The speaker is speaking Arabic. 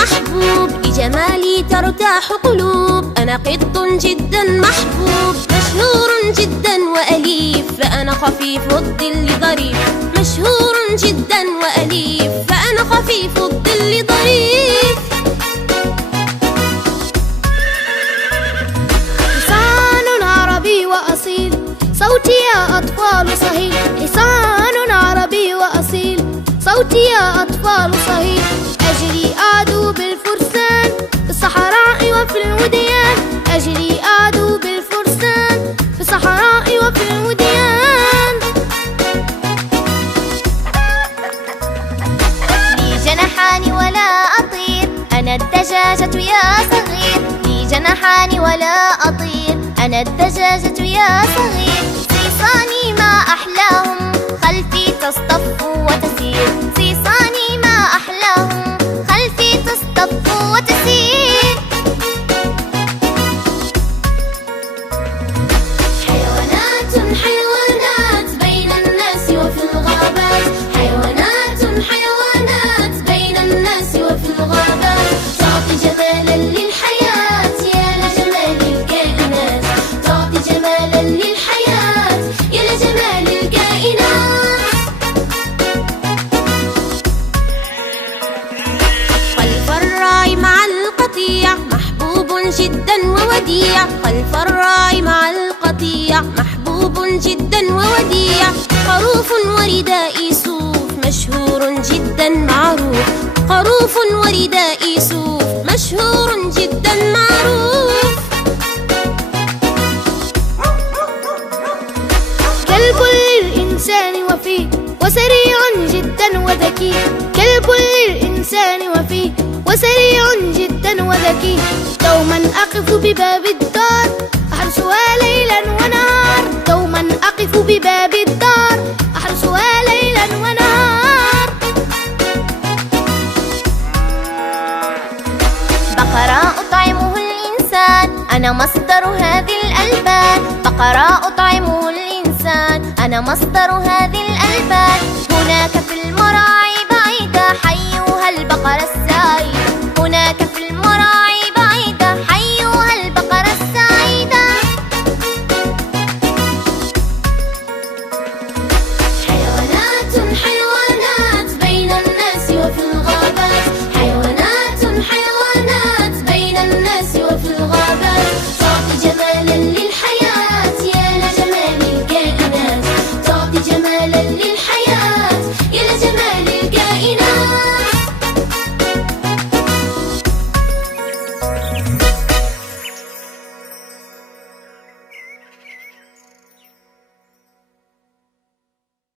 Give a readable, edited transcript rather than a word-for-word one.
محبوب، لجمالي ترتاح قلوب. أنا قط جدا محبوب، مشهور جدا وأليف، فأنا خفيف الظل ظريف. مشهور جدا وأليف، فأنا خفيف الظل ظريف. حصان عربي وأصيل، صوتي يا أطفال صهيل. حصان عربي وأصيل، صوتي يا أطفال صهيل. أجري أعدو بالفرسان في الصحراء وفي الوديان. أجري أعدو بالفرسان في الصحراء وفي الوديان. لي جناحان ولا أطير، أنا الدجاجة يا صغير. لي جناحان ولا أطير، أنا الدجاجة يا صغير. صيصاني ما أحلاهم، خلفي تصطف وتسير. صيصاني ما أحلاهم، خلفي تصطف وتسير. حيوانات حيوانات بين الناس وفي الغابات. حيوانات حيوانات بين الناس وفي الغابات. تعطي جمالا للحياة يا لجمال الكائنات. تعطي جمالا للحياة يا لجمال الكائنات. خلف الراعي مع القطيع محبوب جدا ووديع. خلف الراعي مع القطيع محبوب جدا ووديع. خروف ورداء صوف، مشهور جدا معروف. خروف ورداء صوف، مشهور جدا معروف. كلب للإنسان وفي، وسريع جدا وذكي. كلب للإنسان وفي، وسريع جدا وذكي. دوما أقف بباب الدار، أحرسها ليلا ونهار. دوما أقف بباب الدار، أحرسها ليلا ونهار. بقرة أطعمه الإنسان، أنا مصدر هذه الألبان. بقرة أطعمه الإنسان، أنا مصدر هذه الألبان. هناك في المراعي بعيدة حيوها البقرة السائدة. هناك